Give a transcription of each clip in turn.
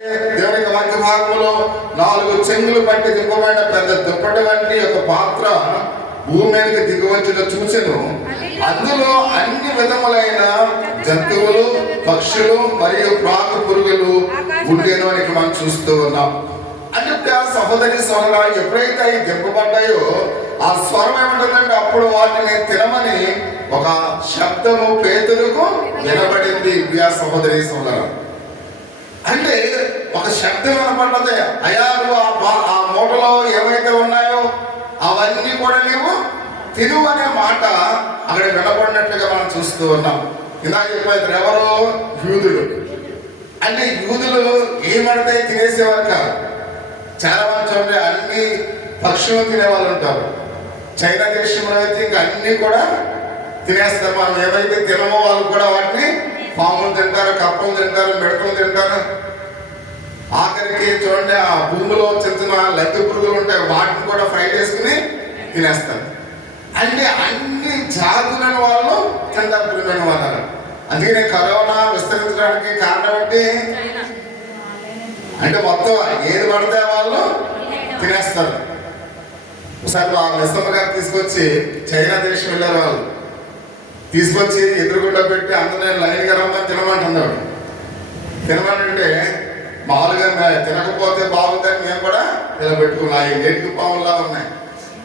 దేవుని యొక్క వాక్య భాగంలో 4 చెంగులు పట్టి దింపబడిన పెద్ద దుప్పటి వంటి ఒక పాత్ర భూమి మీదకి దిగవచ్చుట చూచెను. అందులో అన్ని విధములైన జంతువులు, పక్షులు మరియు ప్రాకు పురుగులు ఉండేను అని మనం చూస్తూ ఉన్నాం. అంటే ఆ సహోదరి స్వరాలు ఎప్పుడైతే అవి దింపబడ్డాయో ఆ స్వరం ఏమంటుందంటే అప్పుడు వాటిని తినమని ఒక శబ్దము పేతురుకు వినబడింది. ఆ సహోదరి స్వరాలు అంటే ఒక శబ్దం వినపడ్డది, అయ్యా నువ్వు ఆ మూటలో ఏవైతే ఉన్నాయో అవన్నీ కూడా నీవు తిను అనే మాట అక్కడ వినపడినట్లుగా మనం చూస్తూ ఉన్నాం. ఇందాక చెప్పారు ఎవరు? యూదులు. అంటే యూదులు ఏమడితే తినేసేవారు కాదు. చాలా మంది చూడండి అన్ని పక్షులు తినేవాళ్ళు ఉంటారు. చైనా దేశంలో అయితే ఇంకా అన్ని కూడా తినేస్తారు. మనం ఏవైతే తినమో వాళ్ళు కూడా వాటిని పాములు తింటారు, కప్పలు తింటారు, మిడతలు తింటారు. ఆఖరికి చూడండి ఆ భూమిలో చిన్న లద్దె పురుగులు ఉంటాయి, వాటిని కూడా ఫ్రై చేసుకుని తినేస్తారు. అంటే అన్ని జాతులను వాళ్ళు తింటారు ప్రియమైన వాళ్ళు. అందుకనే కరోనా విస్తరించడానికి కారణం ఏంటి అంటే మొత్తం ఏది పడితే వాళ్ళు తినేస్తారు. ఒకసారి ఆ మిస్సమ్మ గారు తీసుకొచ్చి చైనా దేశం వెళ్ళారు. వాళ్ళు తీసుకొచ్చి ఎదురుగుండా పెట్టి అందరూ లైన్గా రమ్మని తినమంటున్నాడు. తినమంటే మామూలుగా తినకపోతే బాగుందని మేము కూడా ఇలా పెట్టుకున్నాం. ఈ గెడ్డు పాములా ఉన్నాయి.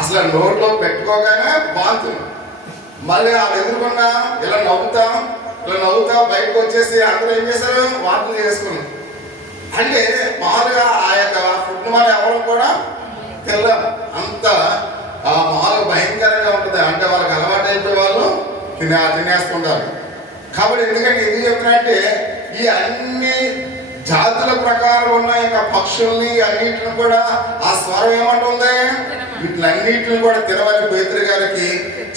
అసలు నోట్లో పెట్టుకోగానే బాగుంటుంది. మళ్ళీ ఆ ఎదురుకుండా ఇలా నవ్వుతా బయటకు వచ్చేసి అందరూ ఏం చేశారు? వాంతులు చేసుకున్నాం. అంటే మామూలుగా ఆ యొక్క ఫుడ్ మనం ఎవరు కూడా తినలేం. అంత మామూలుగా భయంకరంగా ఉంటుంది. అంటే వాళ్ళకి అలవాటు అయిపోయి వాళ్ళు తినేస్తుంటారు. కాబట్టి ఎందుకంటే ఎందుకు చెప్తున్నారంటే ఈ అన్ని జాతుల ప్రకారం ఉన్న యొక్క పక్షుల్ని అన్నిటిని కూడా ఆ స్వరం ఏమంటుంది? వీటినన్నిటిని కూడా తినవని పేతురు గారికి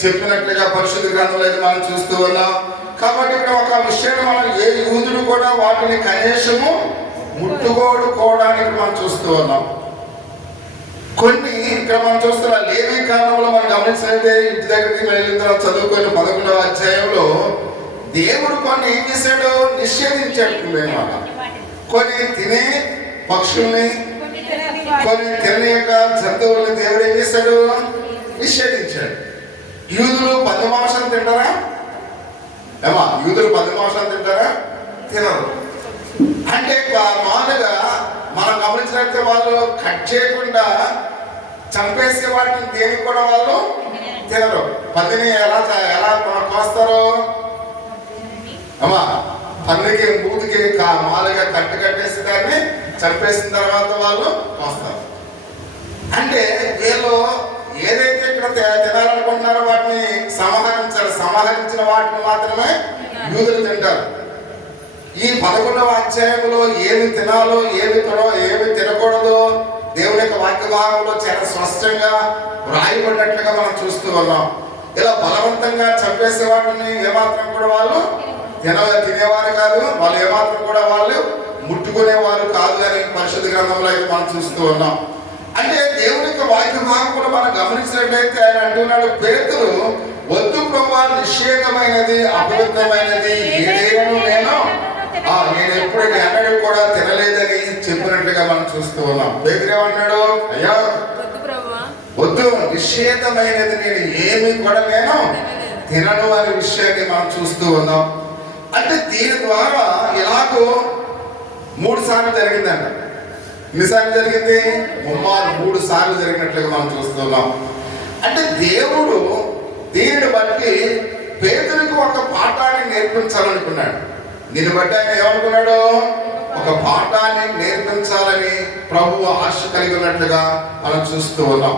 చెప్పినట్లుగా పరిశుద్ధ గ్రంథంలో మనం చూస్తూ ఉన్నాం. కాబట్టి ఇక్కడ ఒక విషయాన్ని మనం ఏ యూదుడు కూడా వాటిని కనీసము ముట్టుకోవడానికి మనం చూస్తూ ఉన్నాం. కొన్ని ఇక్కడ మనం చూస్తున్నాం లేవి కాలంలో మనం గమనించినట్లయితే ఇంటి దగ్గరికి వెళ్ళిన తర్వాత చదువుకొని 11వ అధ్యాయంలో దేవుడు కొన్ని ఏం చేశాడు? నిషేధించాడు. కొన్ని తినే పక్షుల్ని, కొన్ని తినే యొక్క జంతువుల్ని దేవుడు ఏం చేశాడు? నిషేధించాడు. యూదులు పంది మాంసం తింటారా? ఏమా యూదులు పంది మాంసం తింటారా? తినరు. అంటే మామూలుగా మనం గమనించినట్లయితే వాళ్ళు కట్ చేయకుండా చంపేసే వాటిని దేనికి కూడా వాళ్ళు తినరు. పందిని ఎలా కోస్తారు? అమ్మా పందికి మూతికి మామూలుగా కట్టేసి దాన్ని చంపేసిన తర్వాత వాళ్ళు కోస్తారు. అంటే వీళ్ళు ఏదైతే ఇక్కడ తినాలనుకుంటున్నారో వాటిని సంహరించిన వాటిని మాత్రమే యూదులు తింటారు. ఈ 11వ అధ్యాయంలో ఏమి తినాలో ఏమి తినకూడదో దేవుని యొక్క వాక్య భాగంలో చాలా స్పష్టంగా వ్రాయబడినట్లుగా మనం చూస్తూ ఉన్నాం. ఇలా బలవంతంగా చంపేసే వాటిని ఏమాత్రం కూడా వాళ్ళు తినేవారు కాదు. వాళ్ళు ఏమాత్రం కూడా వాళ్ళు ముట్టుకునేవారు కాదు అని పరిశుద్ధ గ్రంథంలో అయితే మనం చూస్తూ ఉన్నాం. అంటే దేవుని యొక్క వాక్య భాగంలో మనం గమనించినట్లయితే ఆయన అంటున్నాడు, పేతురు వద్దు ప్రభువా, నిషేధమైనది అపవిత్రమైనది ఏదైనా నేను ఎప్పుడు ఎన్నడూ కూడా తినలేదని చెప్పినట్లుగా మనం చూస్తూ ఉన్నాం. పేతురు ఏమన్నాడు? అయ్యా వద్దు, నిషేధమైనది నేను ఏమి కూడా నేను తినను అనే విషయాన్ని మనం చూస్తూ ఉన్నాం. అంటే దీని ద్వారా ఇలాగో 3 సార్లు జరిగిందంట. ఎన్నిసార్లు జరిగింది? 3 సార్లు జరిగినట్లుగా మనం చూస్తున్నాం. అంటే దేవుడు దీనిని బట్టి పేతురుకు ఒక పాఠాన్ని నేర్పించాలనుకున్నాడు. దీన్ని బట్టి ఆయన ఏమనుకున్నాడు? ఒక పాఠాన్ని నేర్పించాలని ప్రభువు ఆశ కలిగి ఉన్నట్లుగా మనం చూస్తూ ఉన్నాం.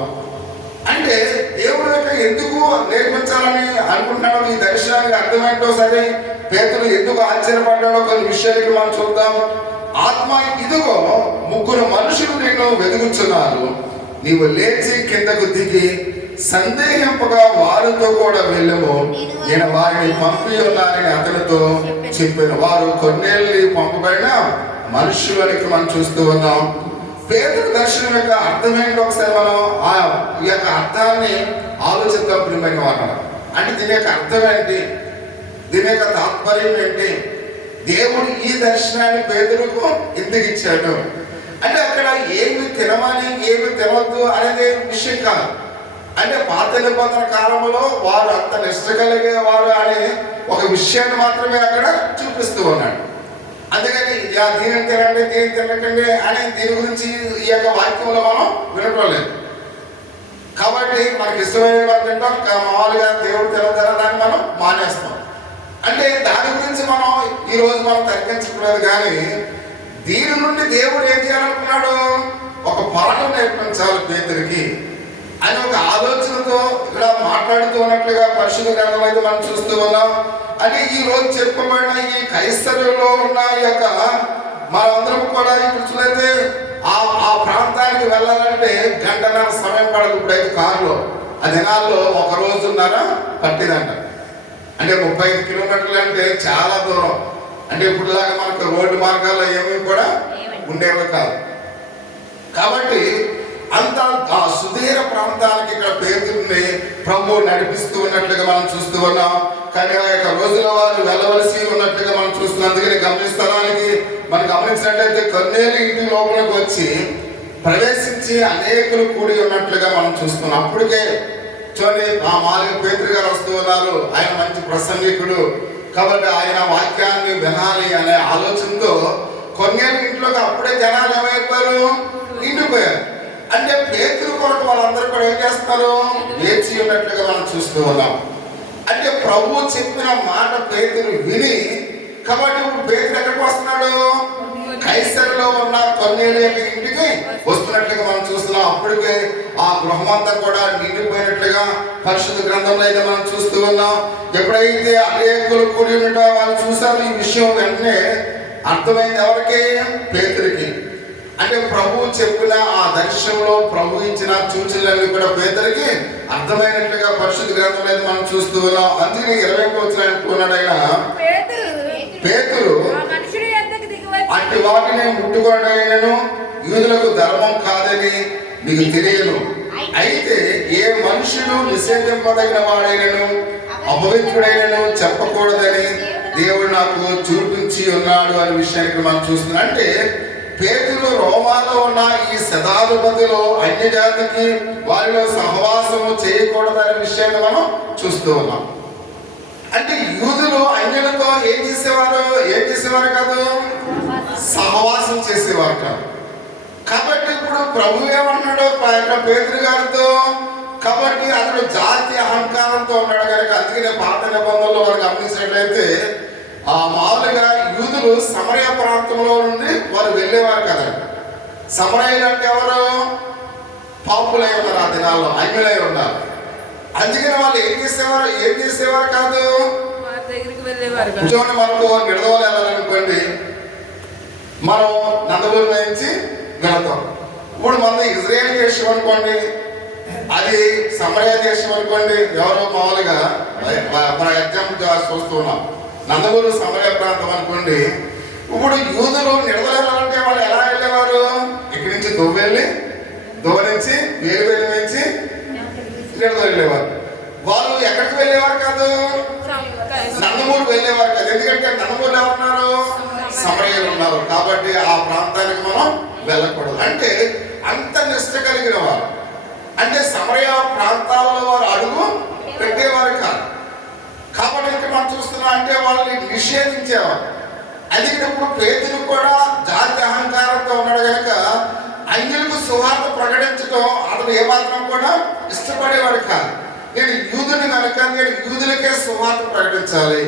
అంటే దేవుడు ఎందుకు నేర్పించాలని అనుకుంటున్నాడో ఈ దర్శనానికి అర్థమేంటో సరే పేతురు ఎందుకు ఆశ్చర్యపడ్డాడో కొన్ని విషయాలకి మనం చూద్దాం. ఆత్మ ఇదిగో 3 మనుషులు నిన్ను వెతుకుతున్నారు. నీవు లేచి కిందకు దిగి సందేహింపగా వారితో కూడా వెళ్ళము. నేను వారిని పంపి ఉన్నానని అతనితో చెప్పాను. వారు కొన్నేళ్ళని పంపబడిన మనుషులు అని మనం చూస్తూ ఉన్నాం. పేతురు దర్శనం యొక్క అర్థం ఏంటి ఒకసారి మనం ఈ యొక్క అర్థాన్ని ఆలోచిద్దాం ప్రియమైన వాళ్ళు. అంటే దీని యొక్క అర్థం ఏంటి? దీని యొక్క తాత్పర్యం ఏంటి? దేవుడు ఈ దర్శనాన్ని పేతురుకు ఎందుకు ఇచ్చాడు అంటే అక్కడ ఏమి తినమని ఏమి తినవద్దు అనేది విషయం కాదు. అంటే పాత నిబంధన కాలంలో వారు అంత నిష్ట కలిగేవారు అనే ఒక విషయాన్ని మాత్రమే అక్కడ చూపిస్తూ ఉన్నాడు. అందుకని దీనిని తినండి దీన్ని తినకండి అని దీని గురించి ఈ యొక్క వాక్యంలో మనం వినటం లేదు. కాబట్టి మనకి ఇష్టమైన వాళ్ళు తింటాం, మామూలుగా దేవుడు తినదాన్ని మనం మానేస్తాం. అంటే దాని గురించి మనం ఈరోజు మనం తర్కించకూడదు. కానీ దీని నుండి దేవుడు ఏం చేయాలనుకున్నాడు, ఒక పాఠం నేర్పించాలి పేతురికి అని ఒక ఆలోచనతో ఇక్కడ మాట్లాడుతూ ఉన్నట్లుగా పరిశుద్ధ గ్రంథం అయితే మనం చూస్తూ ఉన్నాం. అని ఈ రోజు చెప్పబడిన ఈ కైసరులో ఉన్న ఈ యొక్క మనందరం కూడా ఇప్పుడు చూడైతే ఆ ప్రాంతానికి వెళ్ళాలంటే గంటన్నర సమయం పడదు. ఇప్పుడైతే కారులో ఆ దినాల్లో ఒక రోజున్నర పట్టిదంట. అంటే 35 కిలోమీటర్లు అంటే చాలా దూరం. అంటే ఇప్పుడులాగా మనకు రోడ్డు మార్గాల్లో ఏమీ కూడా ఉండేవి కాదు. కాబట్టి అంత ఆ సుదీర ప్రాంతానికి ఇక్కడ పేతురుని ప్రభు నడిపిస్తూ ఉన్నట్లుగా మనం చూస్తూ ఉన్నాం. కానీ ఆ యొక్క రోజుల వారు వెళ్ళవలసి ఉన్నట్లుగా మనం చూస్తున్నాం. అందుకని గమనిస్తానికి మనం గమనించినట్లయితే కొన్నేళ్ళు ఇంటి లోపలికి వచ్చి ప్రవేశించి అనేకులు కూడి ఉన్నట్లుగా మనం చూస్తున్నాం. అప్పటికే చూడండి ఆ మాలిక పేతురు గారు వస్తూ ఉన్నారు. ఆయన మంచి ప్రసంగికుడు కాబట్టి ఆయన వాక్యాన్ని వినాలి అనే ఆలోచనతో కొన్నేళ్ళు ఇంట్లోకి అప్పుడే జనాలు ఏమైపోయారు, ఇండిపోయారు. అంటే పేతురు కొరకు వాళ్ళందరూ కూడా ఏం చేస్తున్నారు, వేచి ఉన్నట్లుగా మనం చూస్తూ ఉన్నాం. అంటే ప్రభు చెప్పిన మాట పేతురు విని, కాబట్టి ఇప్పుడు పేతురు ఎక్కడికి వస్తున్నాడు, కైసరులో ఉన్న కొన్నేళ్ళ ఇంటికి వస్తున్నట్లుగా మనం చూస్తున్నాం. అప్పటికే ఆ గృహం అంతా కూడా నిండిపోయినట్లుగా పరిశుద్ధ గ్రంథంలో అయితే మనం చూస్తూ ఉన్నాం. ఎప్పుడైతే అనేకులు కూడి ఉండటో వాళ్ళు చూసారు ఈ విషయం, వెంటనే అర్థమైంది ఎవరికి, పేతురికి. అంటే ప్రభు చెప్పిన ఆ దర్శనంలో ప్రభు ఇచ్చిన సూచనలన్నీ కూడా పేతురికి అర్థమైనట్లుగా పరిశుద్ధ గ్రంథంలో అయితే మనం చూస్తూ ఉన్నాం. అందుకని 20 వచనం అనుకున్నాడు ఆయన, పేతురు అట్టి వాటిని ముట్టుకోవడైనను యూదులకు ధర్మం కాదని మీకు తెలియను. అయితే ఏ మనుషుడు నిషేధింపదగిన వాడైనను అపవిత్రుడైనను చెప్పకూడదని దేవుడు నాకు చూపించి ఉన్నాడు అనే విషయానికి మనం చూస్తున్నాం. అంటే పేతురు రోమాలో ఉన్న ఈ శతాధిపతిలో అన్య జాతికి వారిలో సహవాసము చేయకూడదనే విషయాన్ని మనం చూస్తూ ఉన్నాం. అంటే యూదులు అన్యులతో ఏం చేసేవారు కాదు, సహవాసం చేసేవారు కాదు. కాబట్టి ఇప్పుడు ప్రభు ఏమన్నాడు పేతురు గారితో, కాబట్టి అతడు జాతి అహంకారంతో ఉన్నాడు కనుక. అందుకనే పాత నిబంధనలో మనం గమనించినట్లయితే మామూలుగా యూదులు సమరయ ప్రాంతంలో నుండి వారు వెళ్ళేవారు కదండి. సమరయులు అంటే ఎవరు, పాపులై ఉన్నారు, ఆ దినాల్లో అన్యులై ఉన్నారు. అందుకని వాళ్ళు ఏం చేసేవారు కాదు, చూడండి మనకు నిడదవలు వెళ్ళాలనుకోండి, మనం నందమూరి నుంచి వెళతాం. ఇప్పుడు మన ఇజ్రాయేల్ దేశం అనుకోండి, అది సమరయ దేశం అనుకోండి, ఎవరో మామూలుగా మన ఎగ్జామ్ చూస్తూ ఉన్నాం. నందమూరు సమరయ ప్రాంతం అనుకోండి. ఇప్పుడు యూదులు నిడదలంటే వాళ్ళు ఎలా వెళ్ళేవారు, ఇక్కడి నుంచి దువ్వ నుంచి వేలు నుంచి నిడదలు వెళ్ళేవారు. వాళ్ళు ఎక్కడికి వెళ్ళేవారు కాదు, నందమూరు వెళ్ళేవారు కాదు. ఎందుకంటే నందమూరులో ఎవరున్నారు, సమరయులు ఉన్నారు. కాబట్టి ఆ ప్రాంతానికి మనం వెళ్ళకూడదు. అంటే అంత నిష్ట కలిగిన వారు. అంటే సమరయ ప్రాంతాల్లో వారు అడుగు పెట్టేవారు కాదు. కాబట్టి ఇక్కడ మనం చూస్తున్నాం అంటే వాళ్ళని నిషేధించేవారు. అది ఇప్పుడు పేతురు కూడా జాతి అహంకారంతో ఉన్నాడు కనుక అన్యులకు సువార్త ప్రకటించడం అతను ఏమాత్రం కూడా ఇష్టపడేవాడు కాదు. నేను యూదుని కనుక నేను యూదులకే సువార్త ప్రకటించాలి,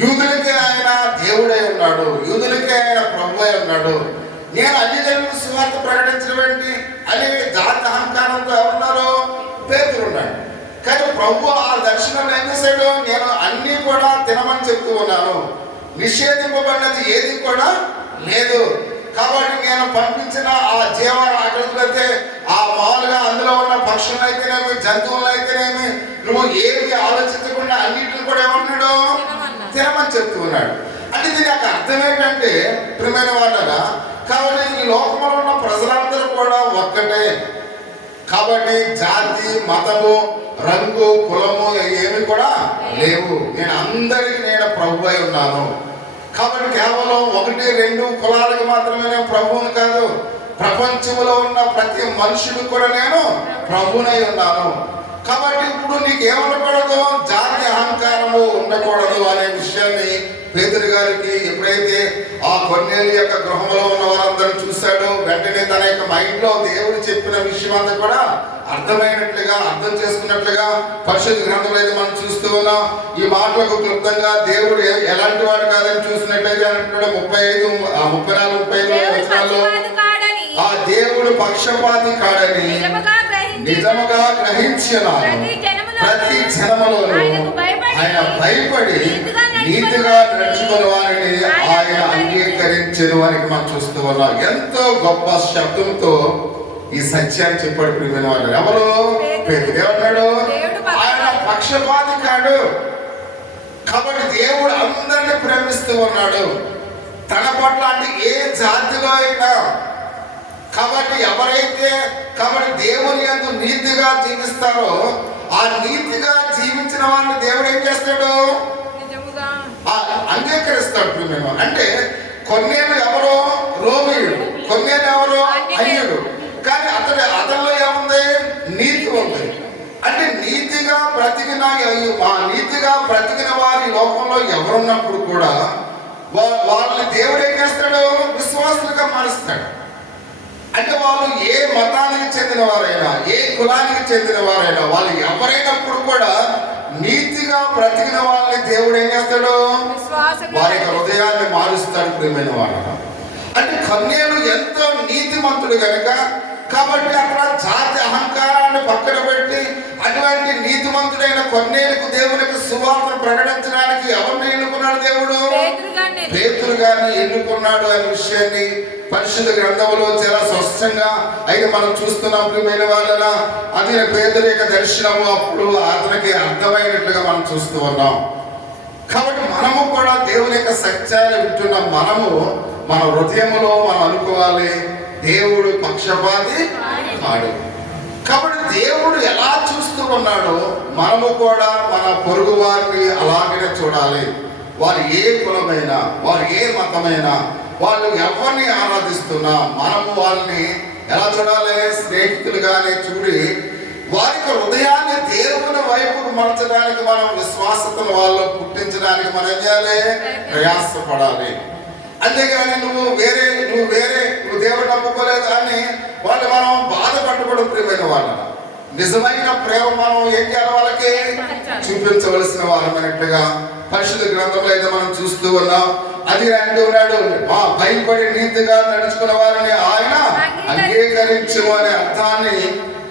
యూదులకే ఆయన దేవుడై ఉన్నాడు, యూదులకే ఆయన ప్రభు అయి ఉన్నాడు, నేను అన్ని జనులకు సువార్త ప్రకటించడం ఏంటి అని జాతి అహంకారంతో ఎవరున్నారో పేతురు ఉన్నాడు. కానీ ప్రభు ఆ దర్శనంలో ఏం చేశాడు, నేను అన్ని కూడా తినమని చెప్తూ ఉన్నాను, నిషేధింపబడినది ఏది కూడా లేదు. కాబట్టి నేను పంపించిన ఆ జీవాల ఆకలితే ఆ మామూలుగా అందులో ఉన్న పక్షులు అయితేనేమి జంతువులు అయితేనేమి నువ్వు ఏమి ఆలోచించకుండా అన్నిటిని కూడా ఏమన్నాడు, తినమని చెప్తూ ఉన్నాడు. అంటే దీని యొక్క అర్థం ఏంటంటే ప్రియమైన వాళ్ళగా, కాబట్టి ఈ లోకంలో ఉన్న ప్రజలందరూ కూడా ఒక్కటే. కాబట్టి జాతి మతము రంగు కులము ఏమి కూడా లేవు. నేను అందరికి నేను ప్రభు అయి ఉన్నాను. కాబట్టి కేవలం 1-2 కులాలకు మాత్రమే నేను ప్రభువుని కాదు, ప్రపంచంలో ఉన్న ప్రతి మనుషుడు కూడా నేను ప్రభువునై ఉన్నాను. కాబట్టి ఇప్పుడు నీకు ఏముండకూడదు, జాతి అహంకారము ఉండకూడదు అనే విషయాన్ని పేతురు గారికి ఎప్పుడైతే ఆ కొర్నేలు యొక్క గృహంలో ఉన్న వారందరూ చూశాడో, వెంటనే తన యొక్క మైండ్ లో దేవుడు చెప్పిన విషయం అంతా కూడా అర్థమైనట్లుగా, అర్థం చేసుకున్నట్లుగా పరిశుద్ధ గ్రంథంలో అయితే మనం చూస్తూ ఉన్నాం. ఈ మాటలకు క్లుప్తంగా దేవుడు ఎలాంటి వాడు కాదని చూసినట్లయితే అంటున్నాడు 34-35 వచనాల్లో, ఆ దేవుడు పక్షపాతి కాడని నిజముగా గ్రహించినాను. ప్రతి జనములోనూ ఆయన భయపడి నీతిగా నడుచుకుని వారిని ఆయన అంగీకరించెను అని మనం చూస్తూ ఉన్నాం. ఎంతో గొప్ప శబ్దంతో ఈ సత్యాన్ని చెప్పాడు ప్రియమైన వాళ్ళు. ఎవరు? పేతురు. ఏమన్నాడు? ఆయన పక్షపాతి కాడు. కాబట్టి దేవుడు అందరిని ప్రేమిస్తూ ఉన్నాడు, తన పట్ల అంటే ఏ జాతిలో అయినా. కాబట్టి ఎవరైతే దేవుని యందు నీతిగా జీవిస్తారో, ఆ నీతిగా జీవించిన వారిని దేవుడు ఏం చేస్తాడు? అంగీకరిస్తాడు. మేము అంటే కొన్నేళ్ళు ఎవరో రోమియుడు, కొన్నేళ్ళు ఎవరో అన్యుడు, కానీ అతనిలో ఏముంది? నీతి ఉంది. అంటే నీతిగా బ్రతికిన వారి లోకంలో ఎవరున్నప్పుడు కూడా వాళ్ళని దేవుడు ఏం చేస్తాడు? విశ్వాసులుగా మారుస్తాడు. అంటే వాళ్ళు ఏ మతానికి చెందిన వారైనా, ఏ కులానికి చెందిన వారైనా, వాళ్ళు ఎవరైనప్పుడు కూడా నీతిగా బ్రతికిన వాళ్ళని దేవుడు ఏం చేస్తాడు? వారి యొక్క హృదయాన్ని మారుస్తాడు ప్రియమైన వాళ్ళ. అంటే కన్యలు ఎంతో నీతిమంతుడు కనుక, కాబట్టి అక్కడ జాతి అహంకారాన్ని పక్కన పెట్టి అటువంటి నీతిమంతుడైన కొన్నేలకు దేవునికి సువార్తను ప్రకటించడానికి ఎవరిని ఎన్నుకున్నాడు? దేవుడు పేతురు గారిని ఎన్నుకున్నాడు అనే విషయాన్ని పరిశుద్ధ గ్రంథంలో చాలా స్పష్టంగా అయితే మనం చూస్తున్నాం ప్రియమైన వాళ్ళ. అది పేతురు యొక్క దర్శనము అప్పుడు అతనికి అర్థమైనట్లుగా మనం చూస్తూ ఉన్నాం. కాబట్టి మనము కూడా దేవుని యొక్క సత్యాన్ని వింటున్న మనము మన హృదయంలో మనం అనుకోవాలి, దేవుడు పక్షపాతి కాడు. కాబట్టి దేవుడు ఎలా చూస్తూ ఉన్నాడో మనము కూడా మన పొరుగు వారిని అలాగనే చూడాలి. వారు ఏ కులమైనా, వారు ఏ మతమైనా, వాళ్ళు ఎవరిని ఆరాధిస్తున్నా మనము వాళ్ళని ఎలా చూడాలి? స్నేహితులుగానే చూడి వారికి హృదయాన్ని దేవుని వైపుకు మలచడానికి, మనం విశ్వాసతను వాళ్ళు పుట్టించడానికి మనం ఏం చేయాలి? ప్రయాసపడాలి. అంతేగాని నువ్వు దేవుడు నమ్ముకోలేదు అని వాళ్ళు మనం బాధపడకూడదు ప్రియమైన వాళ్ళ. నిజమైన ప్రేమ మనం ఏం చేయాలి? వాళ్ళకి చూపించవలసిన వాళ్ళమైనట్లుగా పరిశుద్ధ గ్రంథంలో అయితే మనం చూస్తూ ఉన్నాం. అది అంటూ ఉన్నాడు, భయపడి నీతిగా నడుచుకున్న వారిని ఆయన అంగీకరించు అనే అర్థాన్ని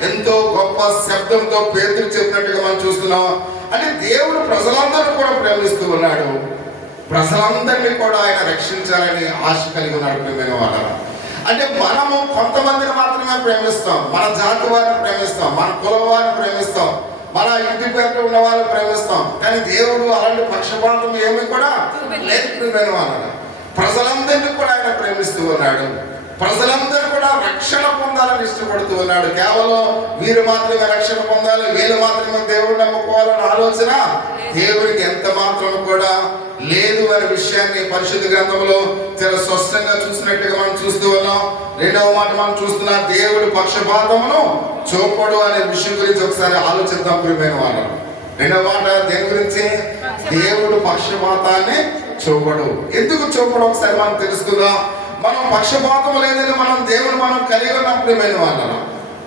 ఎంతో గొప్ప శబ్దంతో పేతురు చెప్పినట్టుగా మనం చూస్తున్నాం. అంటే దేవుడు ప్రజలందరూ కూడా ప్రేమిస్తూ ఉన్నాడు, ప్రజలందరినీ కూడా ఆయన రక్షించాలని ఆశ కలిగి ఉన్నాడు ప్రియమైన వాళ్ళ. అంటే మనము కొంతమందిని మాత్రమే ప్రేమిస్తాం, మన జాతి వారిని ప్రేమిస్తాం, మన కులం వారిని ప్రేమిస్తాం, మన ఇంటి పేరు ఉన్న వాళ్ళని ప్రేమిస్తాం. కానీ దేవుడు అలాంటి పక్షపాతం ఏమి కూడా లేదు ప్రియమైన వాళ్ళ. ప్రజలందరినీ కూడా ఆయన ప్రేమిస్తూ ఉన్నాడు, ప్రజలందరూ కూడా రక్షణ పొందాలని ఇష్టపడుతూ ఉన్నాడు. కేవలం వీరు మాత్రమే రక్షణ పొందాలి, వీళ్ళు మాత్రమే దేవుడు నమ్ముకోవాలన్న ఆలోచన దేవుడికి ఎంత మాత్రం కూడా లేదు అనే విషయాన్ని పరిశుద్ధ గ్రంథంలో చాలా స్పష్టంగా చూసినట్టుగా మనం చూస్తూ ఉన్నాం. రెండవ మాట మనం చూస్తున్నా, దేవుడు పక్షపాతమును చూపడు అనే విషయం గురించి ఒకసారి ఆలోచిద్దాం ప్రియమైన వాళ్ళు. రెండవ మాట దేని గురించి? దేవుడు పక్షపాతాన్ని చూపడు. ఎందుకు చూపడు ఒకసారి మనం తెలుసుకుందాం. మనం పక్షపాతం లేదని మనం దేవుడు మనం కలిగి ఉన్నాం ప్రియమైన వాళ్ళ.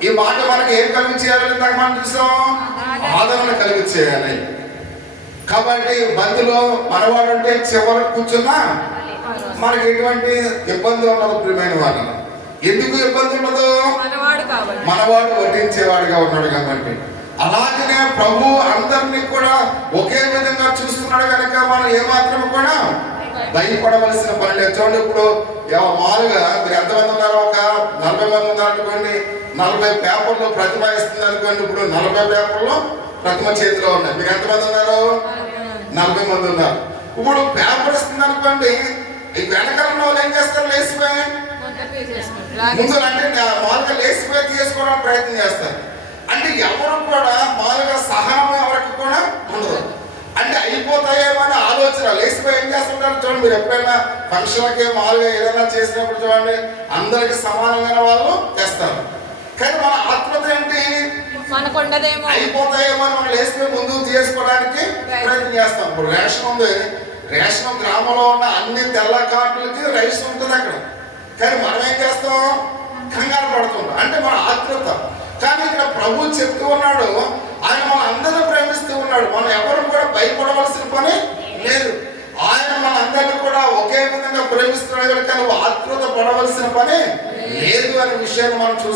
ఈ మాట మనకి ఏం కలిగి చేయాలని ఇందాక మనం చూసాం? ఆదరణ కలిగి చేయాలి. కాబట్టి బంధులో మనవాడు అంటే చివరికి కూర్చున్నా మనకి ఎటువంటి ఇబ్బంది ఉండదు ప్రియమైన వాళ్ళ. ఎందుకు ఇబ్బంది ఉండదు? మనవాడు వడ్డించేవాడిగా ఉన్నాడు కాబట్టి. అలాగనే ప్రభు అందరినీ కూడా ఒకే విధంగా చూస్తున్నాడు కనుక మనం ఏమాత్రం కూడా భయపడవలసిన పని లేదు. చూడండి, ఇప్పుడు మామూలుగా మీరు ఎంతమంది ఉన్నారు? ఒక 40 మంది ఉన్నారు అనుకోండి, 40 పేపర్లు ప్రతిమ ఇస్తుంది అనుకోండి. ఇప్పుడు 40 పేపర్లు ప్రతిమ చేతిలో ఉన్నాయి. మీరు ఎంతమంది ఉన్నారు? 40 మంది ఉన్నారు. ఇప్పుడు పేపర్ ఇస్తుంది అనుకోండి, ఈ వెనకాల వాళ్ళు ఏం చేస్తారు? లేచిపోయి ముందు అంటే మామూలుగా లేచిపోయి తీసుకోవడానికి ప్రయత్నం చేస్తారు. అంటే ఎవరు కూడా మామూలుగా సహనం ఎవరికి కూడా ఉండదు. అంటే అయిపోతాయేమో అని ఆలోచన లేచిపోయి ఏం చేస్తుంటారు చూడండి. మీరు ఎప్పుడైనా ఫంక్షన్లకి మామూలుగా ఏదైనా చేసినప్పుడు చూడండి, అందరికి సమానంగా వాళ్ళు చేస్తారు. కానీ మన ఆత్మత ఏంటి, అయిపోతాయేమో అని మనం లేచిపోయి ముందుకు చేసుకోవడానికి ప్రయత్నం చేస్తాం. ఇప్పుడు రేషన్ ఉంది, రేషన్ గ్రామంలో ఉన్న అన్ని తెల్ల కార్డులకి రైస్ ఉంటుంది అక్కడ. కానీ మనం ఏం చేస్తాం, కంగారు పడుతుంటాం. అంటే మన ఆత్మత. కానీ ఇక్కడ ప్రభు చెప్తూ ఉన్నాడు, ఆయన మన అందరినీ ప్రేమిస్తూ ఉన్నాడు. మనం ఎవరు కూడా భయపడవలసిన పని లేదు. ఆయన మన అందరినీ కూడా ఒకే విధంగా ప్రేమిస్తున్నాడు. కానీ ఆత్మత పడవలసిన పని లేదు అనే విషయాన్ని మనం చూస్తాం.